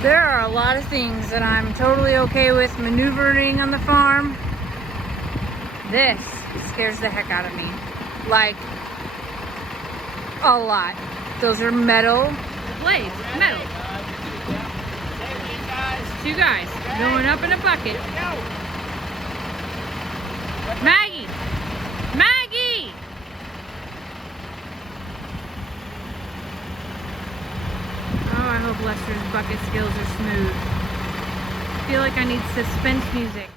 There are a lot of things that I'm totally okay with maneuvering on the farm. This scares the heck out of me. Like, a lot. Those are metal blades, metal. Two guys going up in a bucket. Maggie! Maggie! Oh, I hope Lester's bucket skills are smooth. I feel like I need suspense music.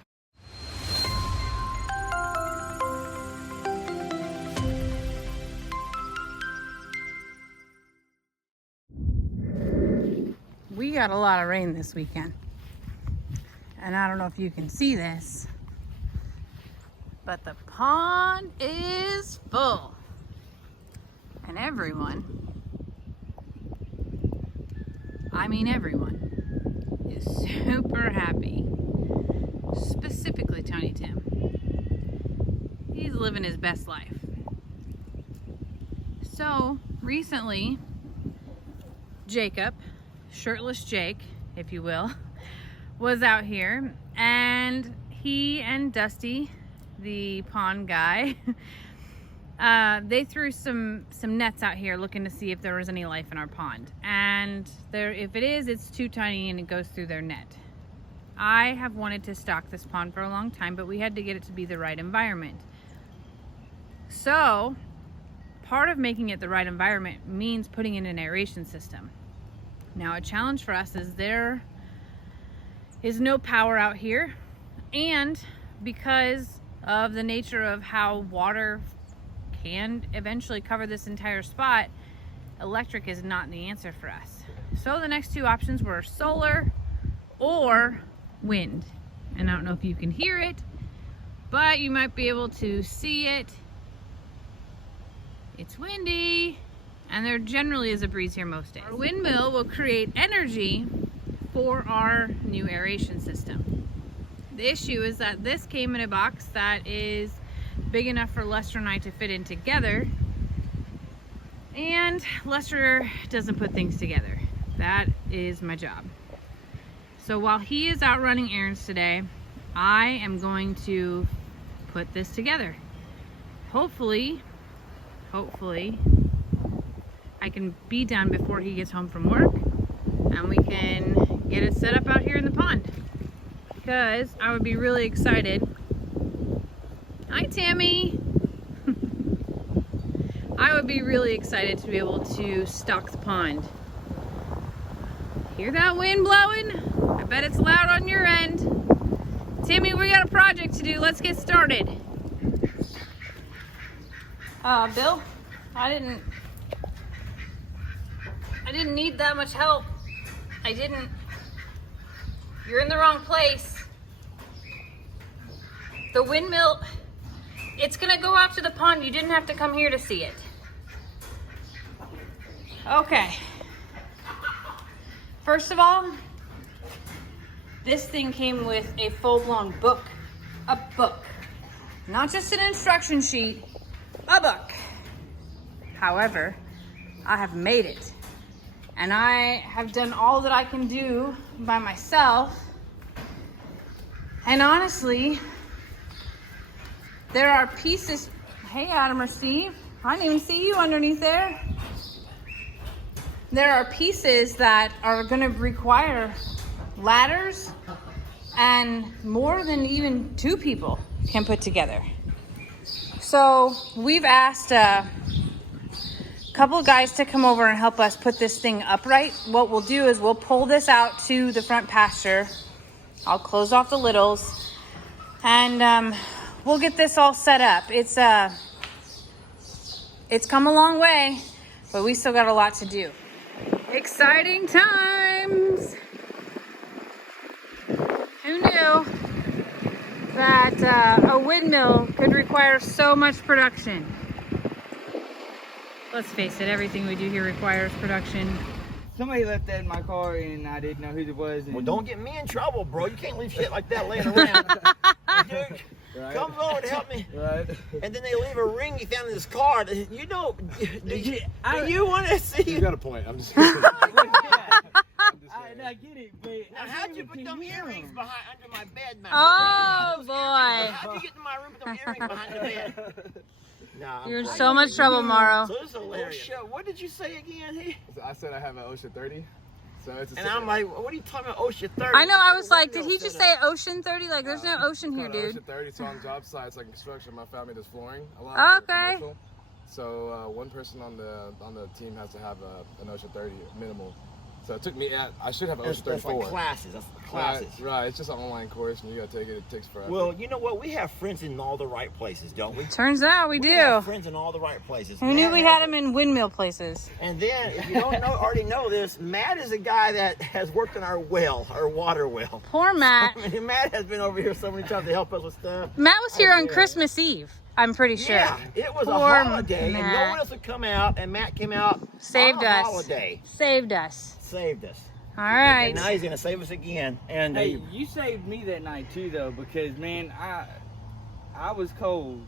We got a lot of rain this weekend. And I don't know if you can see this, but the pond is full. And everyone, I mean everyone, is super happy. Specifically Tiny Tim. He's living his best life. So recently, Jacob, shirtless Jake, if you will, was out here, and he and Dusty, the pond guy, they threw some nets out here looking to see if there was any life in our pond. And if it is, it's too tiny and it goes through their net. I have wanted to stock this pond for a long time, but we had to get it to be the right environment. So part of making it the right environment means putting in an aeration system. Now, a challenge for us is there is no power out here, and because of the nature of how water can eventually cover this entire spot, electric is not the answer for us. So the next two options were solar or wind. And I don't know if you can hear it, but you might be able to see it. It's windy, and there generally is a breeze here most days. Our windmill will create energy for our new aeration system. The issue is that this came in a box that is big enough for Lester and I to fit in together, and Lester doesn't put things together. That is my job. So while he is out running errands today, I am going to put this together. Hopefully I can be done before he gets home from work, and we can get it set up out here in the pond, because I would be really excited. Hi, Tammy. I would be really excited to be able to stock the pond. Hear that wind blowing? I bet it's loud on your end. Tammy, we got a project to do. Let's get started. Bill, I didn't need that much help. I didn't. You're in the wrong place. The windmill, it's gonna go out to the pond. You didn't have to come here to see it. Okay. First of all, this thing came with a full-blown book. A book. Not just an instruction sheet, a book. However, I have made it. And I have done all that I can do by myself. And honestly, there are pieces. Hey, Adam or Steve. I didn't even see you underneath there. There are pieces that are going to require ladders, and more than even two people can put together. So we've asked a couple of guys to come over and help us put this thing upright. What we'll do is we'll pull this out to the front pasture. I'll close off the littles, and we'll get this all set up. It's come a long way, but we still got a lot to do. Exciting times! Who knew that a windmill could require so much production? Let's face it, everything we do here requires production. Somebody left that in my car and I didn't know who it was. Well, don't get me in trouble, bro. You can't leave shit like that laying around. Dude, right. Come over and help me. Right. And then they leave a ring you found in his car. You know, do you want to see? You got a point. I'm just. I get it, you put them earrings behind under my bed, man? Oh boy. How'd you get in my room with them earrings behind the bed? Nah, You're in so much trouble, Morrow. So this is hilarious. OSHA, what did you say again? I said I have an OSHA 30. So it's a And I'm like, what are you talking about, OSHA 30? I know, I was like, did he just say Ocean 30? Like, there's no ocean here, dude. OSHA 30, so on job sites like construction, my family does flooring a lot. Okay. Commercial. So one person on the team has to have an OSHA 30 minimal. So it took me I should have an OSHA 34. That's like classes. That's classes. Right. It's just an online course, and you gotta take it. It takes forever. Well, you know what? We have friends in all the right places, don't we? Turns out we do. Have friends in all the right places. Who knew we had them in windmill places? And then, if you don't already know this, Matt is a guy that has worked on our water well. Poor Matt. I mean, Matt has been over here so many times to help us with stuff. Matt was here on Christmas Eve, I'm pretty sure. Yeah, it was Poor a holiday, and no Matt. one else would come out, and Matt came out Saved on a us. holiday. Saved us. Saved us. All right. And now he's gonna save us again. And Hey, you saved me that night too, though, because man, I was cold.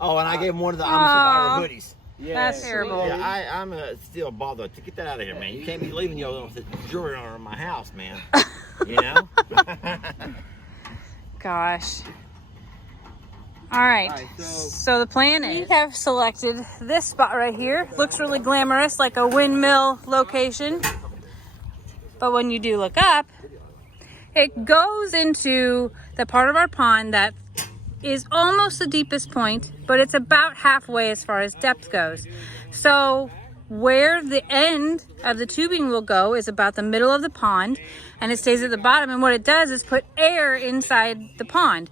oh, and I gave him one of the I'm a Survivor hoodies. Yeah, That's terrible. Yeah, I'm still bothered to get that out of here, man. You can't be leaving your jewelry on my house, man. You know? Gosh. All right. Alright, So the plan is we have selected this spot right here. Looks really glamorous, like a windmill location. But when you do look up, it goes into the part of our pond that is almost the deepest point, but it's about halfway as far as depth goes. So where the end of the tubing will go is about the middle of the pond, and it stays at the bottom. And what it does is put air inside the pond.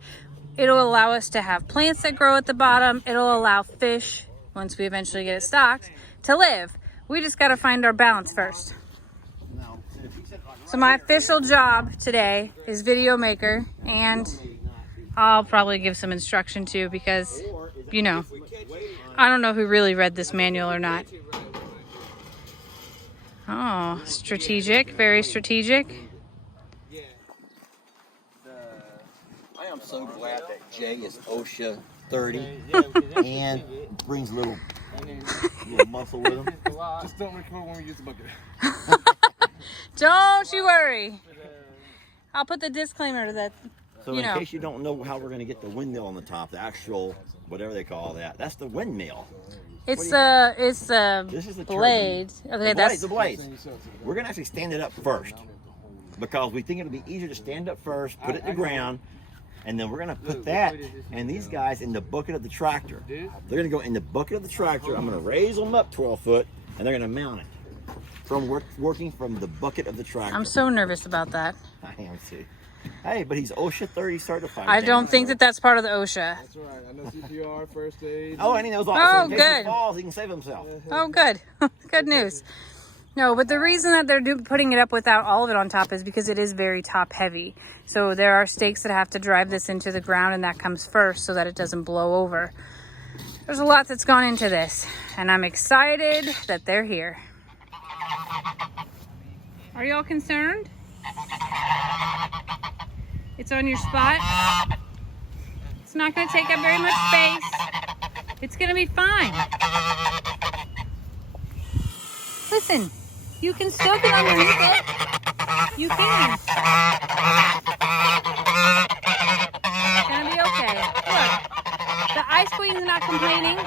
It'll allow us to have plants that grow at the bottom. It'll allow fish, once we eventually get it stocked, to live. We just got to find our balance first. So my official job today is video maker, and I'll probably give some instruction too, because, you know, I don't know who really read this manual or not. Oh, strategic, very strategic. I am so glad that Jay is OSHA 30 and brings a little muscle with him. just don't record when we use the bucket. Don't you worry. I'll put the disclaimer that, So you in know. case you don't know how we're going to get the windmill on the top, the actual, whatever they call that, that's the windmill. It's the This is the blade. Okay, that's the blades. We're going to actually stand it up first because we think it'll be easier to stand up first, put it in the ground, and then we're going to put that and these guys in the bucket of the tractor. They're going to go in the bucket of the tractor. I'm going to raise them up 12 foot, and they're going to mount it from working from the bucket of the tractor. I'm so nervous about that. I am too. Hey, but he's OSHA 30 certified. I don't think that that's part of the OSHA. That's right. I know CPR, first aid. Oh, and he knows all. Oh, so in case good. he falls, he can save himself. Oh, good. Good news. No, but the reason that they're putting it up without all of it on top is because it is very top heavy. So there are stakes that have to drive this into the ground, and that comes first so that it doesn't blow over. There's a lot that's gone into this, and I'm excited that they're here. Are y'all concerned? It's on your spot. It's not going to take up very much space. It's going to be fine. Listen, you can still get underneath it. You can. It's going to be okay. Look, the ice queen's not complaining.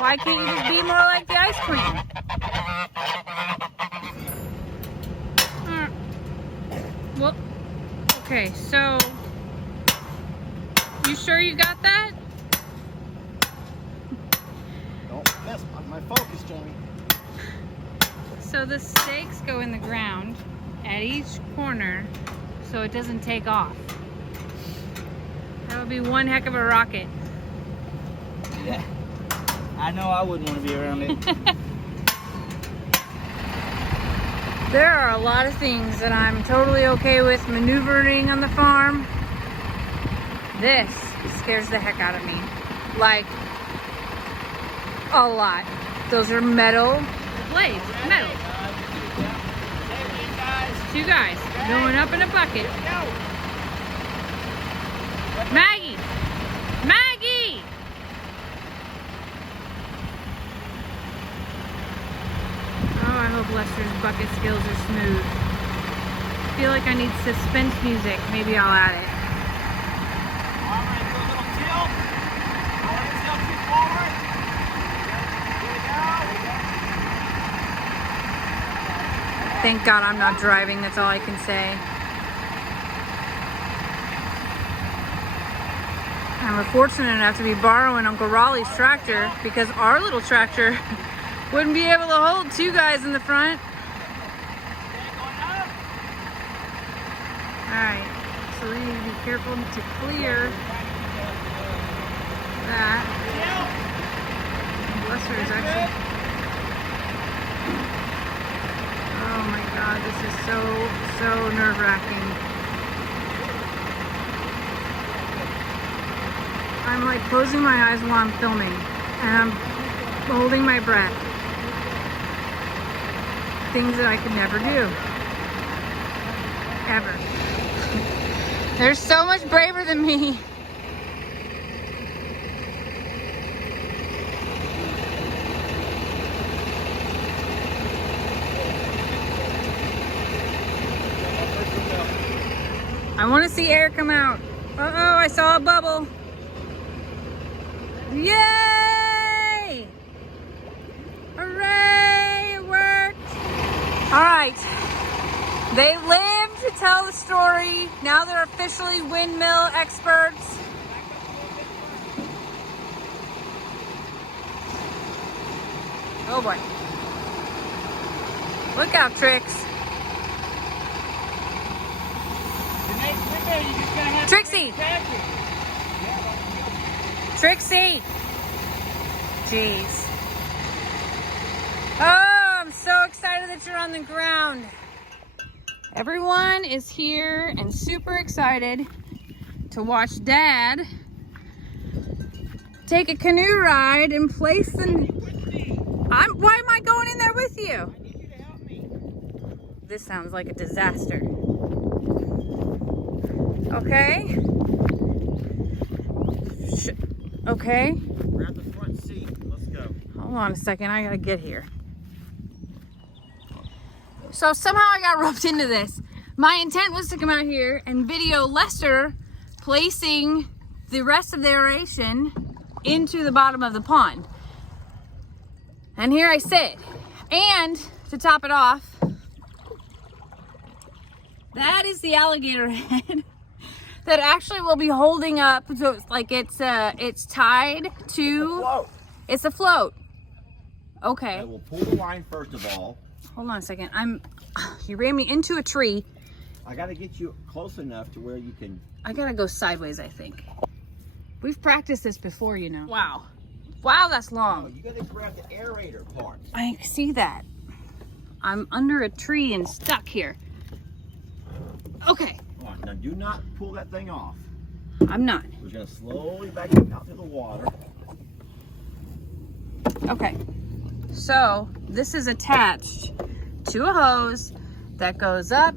Why can't you just be more like the ice queen? Well, okay, so you sure you got that? Don't mess my focus, Jamie. So the stakes go in the ground at each corner so it doesn't take off. That would be one heck of a rocket. Yeah. I know I wouldn't want to be around it. There are a lot of things that I'm totally okay with maneuvering on the farm. This scares the heck out of me. Like, a lot. Those are metal blades. Metal. Two guys going up in a bucket. Maggie! Maggie! Oh, I hope Lester's bucket skills are smooth. feel like I need suspense music. Maybe I'll add it. I'm going to do a little tilt. I want to tilt you forward. Here we go. Thank God I'm not driving, that's all I can say. And we're fortunate enough to be borrowing Uncle Raleigh's tractor because our little tractor wouldn't be able to hold two guys in the front. Alright, so we need to be careful to clear that. Lester is actually... Oh my God, this is so nerve-wracking. I'm like closing my eyes while I'm filming and I'm holding my breath. Things that I could never do. Ever. They're so much braver than me. I want to see air come out. Uh-oh, I saw a bubble. Yay! Hooray, it worked. All right, they lived to tell the story. Now they're officially windmill experts. Oh boy. Look out, Trix. Trixie! Trixie! Jeez. Oh, I'm so excited that you're on the ground. Everyone is here and super excited to watch Dad take a canoe ride and place the... Why am I going in there with you? I need you to help me. This sounds like a disaster. Okay. Okay. Grab the front seat. Let's go. Hold on a second. I gotta get here. So somehow I got roped into this. My intent was to come out here and video Lester placing the rest of the aeration into the bottom of the pond. And here I sit. And to top it off, that is the alligator head that actually will be holding up. So it's like it's tied to. Float. It's a float. Okay. I will pull the line first of all. Hold on a second. You ran me into a tree. I got to get you close enough to where you can. I gotta go sideways, I think. We've practiced this before, you know. Wow. Wow, that's Oh, long. you got to grab the aerator part. I see that. I'm under a tree and stuck here. Okay. All right, now do not pull that thing off. I'm not. We're going to slowly back it out to the water. Okay. So, this is attached to a hose that goes up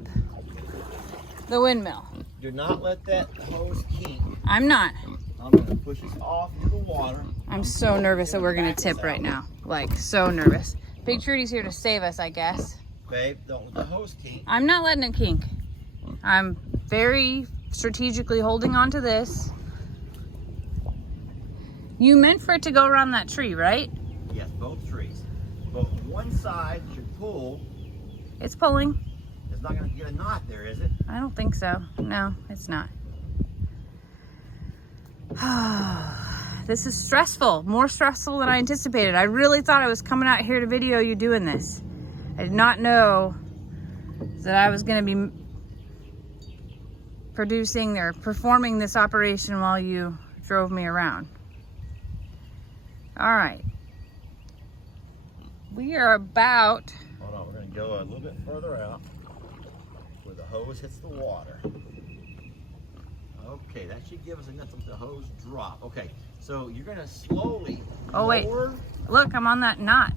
the windmill. Do not let that hose kink. I'm not. I'm going to push this off into the water. I'm so nervous that we're gonna tip right now. Like, so nervous. Big Trudy's here to save us, I guess. Babe, don't let the hose kink. I'm not letting it kink. I'm very strategically holding on to this. You meant for it to go around that tree, right? Yes, both trees. But one side should pull. It's pulling. It's not going to get a knot there, is it? I don't think so. No, it's not. This is stressful. More stressful than I anticipated. I really thought I was coming out here to video you doing this. I did not know that I was going to be producing or performing this operation while you drove me around. All right. We are about... Hold on, we're going to go a little bit further out where the hose hits the water. Okay, that should give us enough to let the hose drop. Okay, so you're going to slowly lower. Look, I'm on that knot.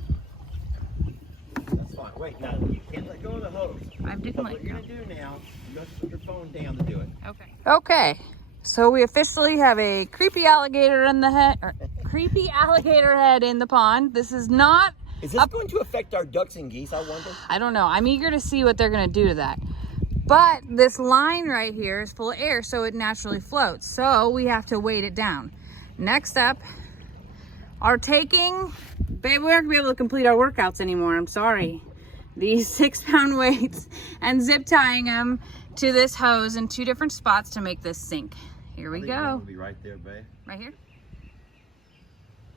That's fine. Wait, now you can't let go of the hose. I didn't let What you're go. going to do now, you have to put your phone down to do it. Okay. Okay. So we officially have a creepy alligator in the head, or creepy alligator head in the pond. This is not. Is this going to affect our ducks and geese, I wonder? I don't know. I'm eager to see what they're going to do to that. But this line right here is full of air, so it naturally floats. So we have to weight it down. Next up, our taking, babe, we aren't gonna be able to complete our workouts anymore, I'm sorry. These 6-pound weights and zip tying them to this hose in 2 different spots to make this sink. Here we go. Be right there, babe. Right here.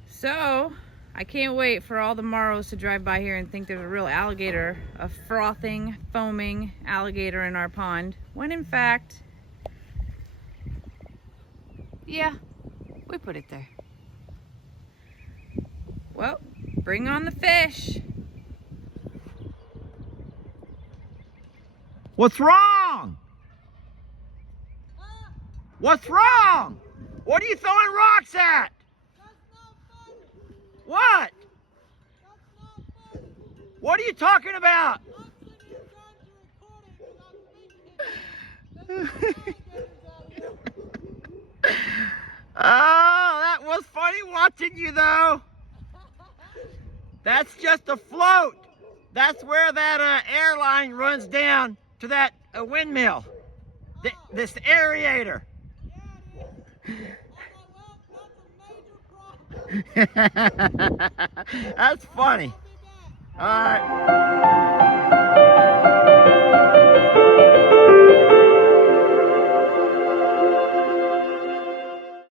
So, I can't wait for all the Morrows to drive by here and think there's a real alligator, a frothing, foaming alligator in our pond, when in fact, yeah, we put it there. Well, bring on the fish. What's wrong? What's wrong? What are you throwing rocks at? What? What are you talking about? Oh, that was funny watching you though. That's just a float. That's where that airline runs down to that windmill. This aerator. That's funny. All right.